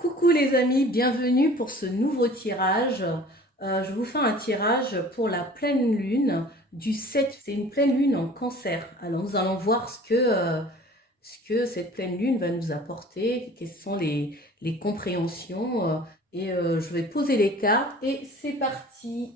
Coucou les amis, bienvenue pour ce nouveau tirage. Je vous fais un tirage pour la pleine lune du 7. C'est une pleine lune en Cancer. Alors nous allons voir ce que cette pleine lune va nous apporter, quelles sont les compréhensions. Je vais poser les cartes et c'est parti.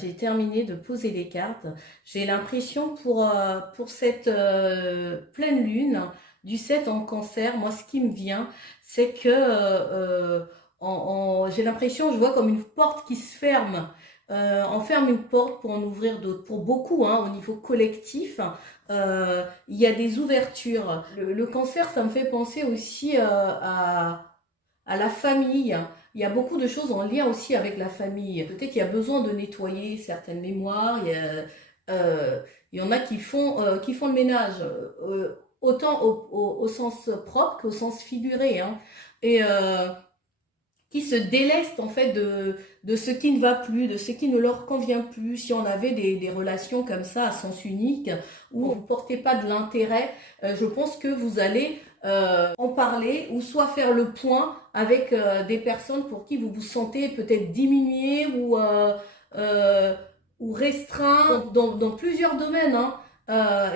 J'ai terminé de poser les cartes. J'ai l'impression pour cette pleine lune du 7 en Cancer, moi ce qui me vient, c'est que j'ai l'impression, je vois comme une porte qui se ferme. On ferme une porte pour en ouvrir d'autres. Pour beaucoup, hein, au niveau collectif, il y a des ouvertures. Le Cancer, ça me fait penser aussi à la famille. Il y a beaucoup de choses en lien aussi avec la famille. Peut-être qu'il y a besoin de nettoyer certaines mémoires. Il y en a qui font le ménage, autant au sens propre qu'au sens figuré, hein. Et qui se délestent en fait de ce qui ne va plus, de ce qui ne leur convient plus. Si on avait des relations comme ça à sens unique, où vous ne portez pas de l'intérêt, je pense que vous allez en parler ou soit faire le point avec des personnes pour qui vous vous sentez peut-être diminué ou restreint dans plusieurs domaines, hein.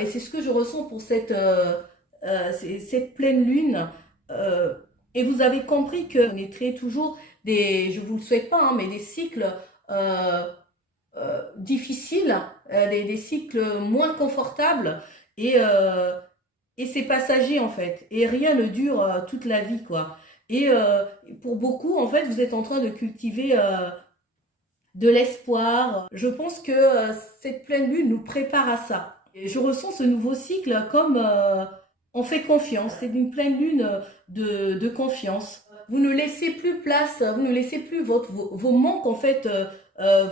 Et c'est ce que je ressens pour cette pleine lune. Et vous avez compris que on est toujours je vous le souhaite pas, hein, mais des cycles difficiles, des cycles moins confortables et, euh, et c'est passager en fait. Et rien ne dure toute la vie, quoi. Et pour beaucoup, en fait, vous êtes en train de cultiver de l'espoir. Je pense que cette pleine lune nous prépare à ça. Et je ressens ce nouveau cycle comme on fait confiance. C'est une pleine lune de confiance. Vous ne laissez plus place, vous ne laissez plus vos manques en fait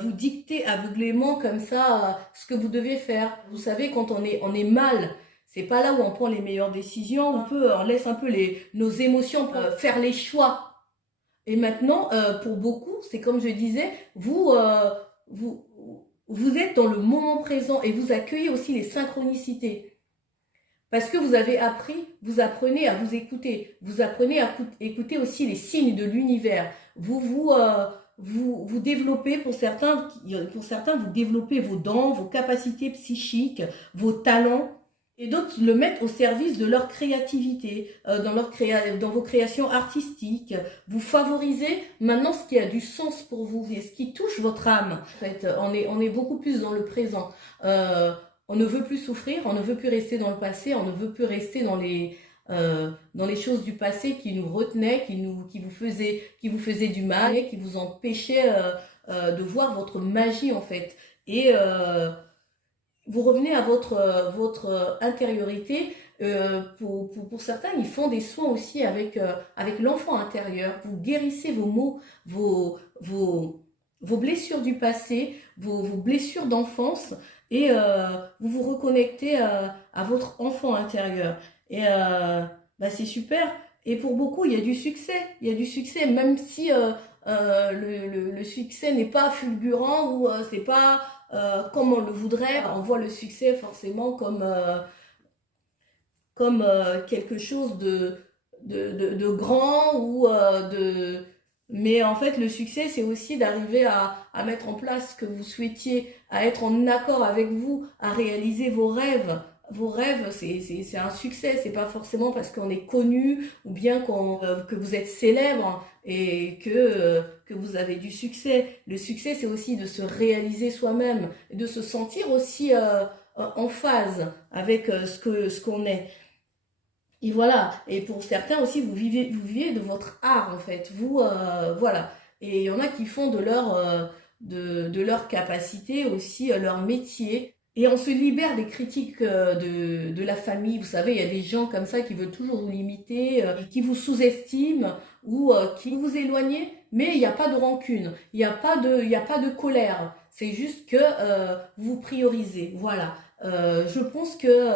vous dicter aveuglément comme ça ce que vous devez faire. Vous savez, quand on est mal, c'est pas là où on prend les meilleures décisions. On laisse un peu nos émotions faire les choix. Et maintenant, pour beaucoup, c'est comme je disais, vous, vous êtes dans le moment présent et vous accueillez aussi les synchronicités. Parce que vous apprenez à vous écouter. Vous apprenez à écouter aussi les signes de l'univers. Vous développez, pour certains, vous développez vos dons, vos capacités psychiques, vos talents. Et d'autres le mettent au service de leur créativité, dans vos créations artistiques. Vous favorisez maintenant ce qui a du sens pour vous et ce qui touche votre âme. En fait, on est beaucoup plus dans le présent. On ne veut plus souffrir, on ne veut plus rester dans le passé, on ne veut plus rester dans les choses du passé qui nous retenaient, qui vous faisaient du mal, qui vous empêchaient de voir votre magie en fait. Et vous revenez à votre intériorité. Pour certains, ils font des soins aussi avec l'enfant intérieur. Vous guérissez vos maux, vos blessures du passé, vos blessures d'enfance, et vous vous reconnectez à votre enfant intérieur. Et c'est super. Et pour beaucoup, il y a du succès. Il y a du succès, même si le succès n'est pas fulgurant ou c'est pas comme on le voudrait. On voit le succès forcément comme quelque chose de grand mais en fait le succès c'est aussi d'arriver à mettre en place ce que vous souhaitiez, à être en accord avec vous, à réaliser vos rêves. Vos rêves, c'est un succès. C'est pas forcément parce qu'on est connu ou bien que vous êtes célèbre et que vous avez du succès. Le succès, c'est aussi de se réaliser soi-même, de se sentir aussi en phase avec ce qu'on est. Et voilà. Et pour certains aussi, vous vivez de votre art en fait. Voilà. Et il y en a qui font de leur capacité aussi leur métier. Et on se libère des critiques de la famille. Vous savez, il y a des gens comme ça qui veulent toujours vous limiter, qui vous sous-estiment ou qui vous éloignent, mais il n'y a pas de rancune, il y a pas de colère. C'est juste que vous priorisez. Voilà. Je pense que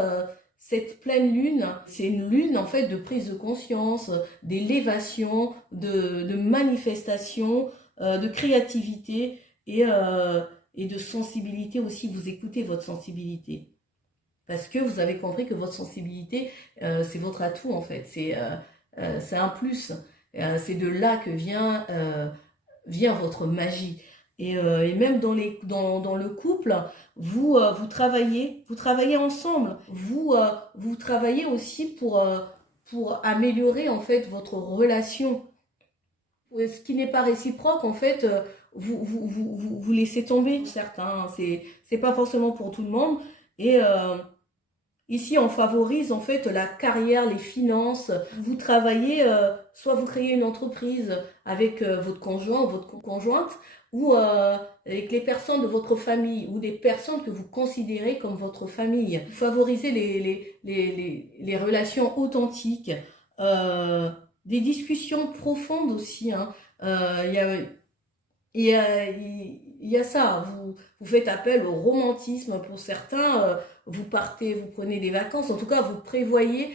cette pleine lune, c'est une lune en fait de prise de conscience, d'élévation, de manifestation, de créativité et de sensibilité aussi. Vous écoutez votre sensibilité parce que vous avez compris que votre sensibilité, c'est votre atout en fait. C'est un plus. C'est de là que vient votre magie. Et même dans le couple, vous travaillez ensemble. Vous travaillez aussi pour améliorer en fait votre relation. Ce qui n'est pas réciproque, en fait, vous laissez tomber. Certains, c'est pas forcément pour tout le monde. Et ici, on favorise en fait la carrière, les finances. Vous travaillez, soit vous créez une entreprise avec votre conjoint ou votre conjointe, ou avec les personnes de votre famille, ou des personnes que vous considérez comme votre famille. Vous favorisez les relations authentiques, des discussions profondes aussi. Hein. Il y a, il y a ça, vous faites appel au romantisme pour certains, vous partez, vous prenez des vacances, en tout cas vous prévoyez,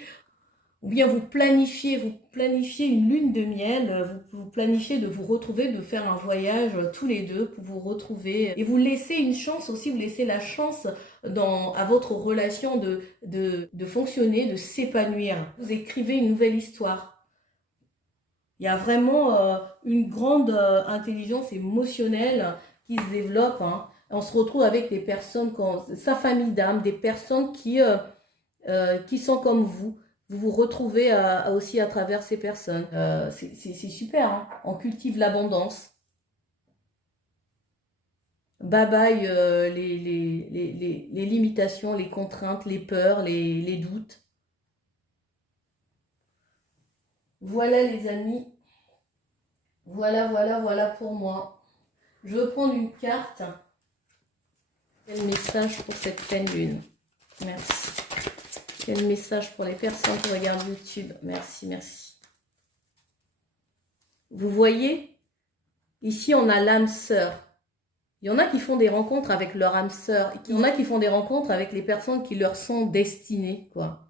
ou bien vous planifiez une lune de miel, vous planifiez de vous retrouver, de faire un voyage tous les deux pour vous retrouver. Et vous laissez une chance aussi, vous laissez la chance à votre relation de fonctionner, de s'épanouir. Vous écrivez une nouvelle histoire. Il y a vraiment une grande intelligence émotionnelle qui se développe. Hein. On se retrouve avec des personnes, sa famille d'âme, des personnes qui sont comme vous. Vous vous retrouvez aussi à travers ces personnes. C'est super, hein. On cultive l'abondance. Bye bye les limitations, les contraintes, les peurs, les doutes. Voilà les amis. Voilà pour moi. Je veux prendre une carte. Quel message pour cette pleine lune? Merci. Quel message pour les personnes qui regardent YouTube? Merci. Vous voyez? Ici, on a l'âme sœur. Il y en a qui font des rencontres avec leur âme sœur. Il y en a qui font des rencontres avec les personnes qui leur sont destinées, quoi.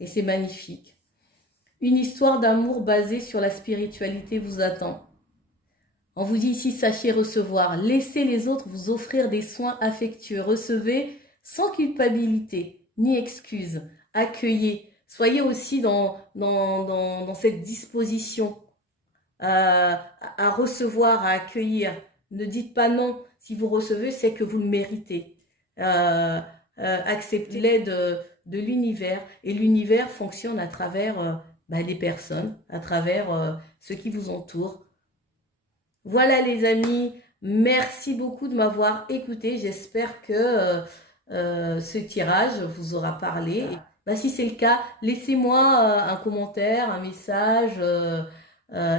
Et c'est magnifique. Une histoire d'amour basée sur la spiritualité vous attend. On vous dit ici, sachez recevoir. Laissez les autres vous offrir des soins affectueux. Recevez sans culpabilité ni excuse. Accueillez. Soyez aussi dans cette disposition à recevoir, à accueillir. Ne dites pas non. Si vous recevez, c'est que vous le méritez. Acceptez l'aide de l'univers. Et l'univers fonctionne à travers les personnes, à travers ceux qui vous entourent. Voilà les amis, merci beaucoup de m'avoir écouté. J'espère que ce tirage vous aura parlé. Si c'est le cas, laissez-moi un commentaire, un message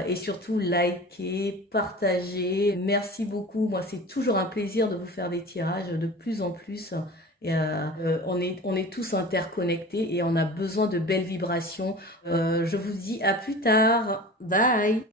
et surtout likez, partagez. Merci beaucoup. Moi, c'est toujours un plaisir de vous faire des tirages de plus en plus. Et, on est tous interconnectés et on a besoin de belles vibrations. Je vous dis à plus tard. Bye.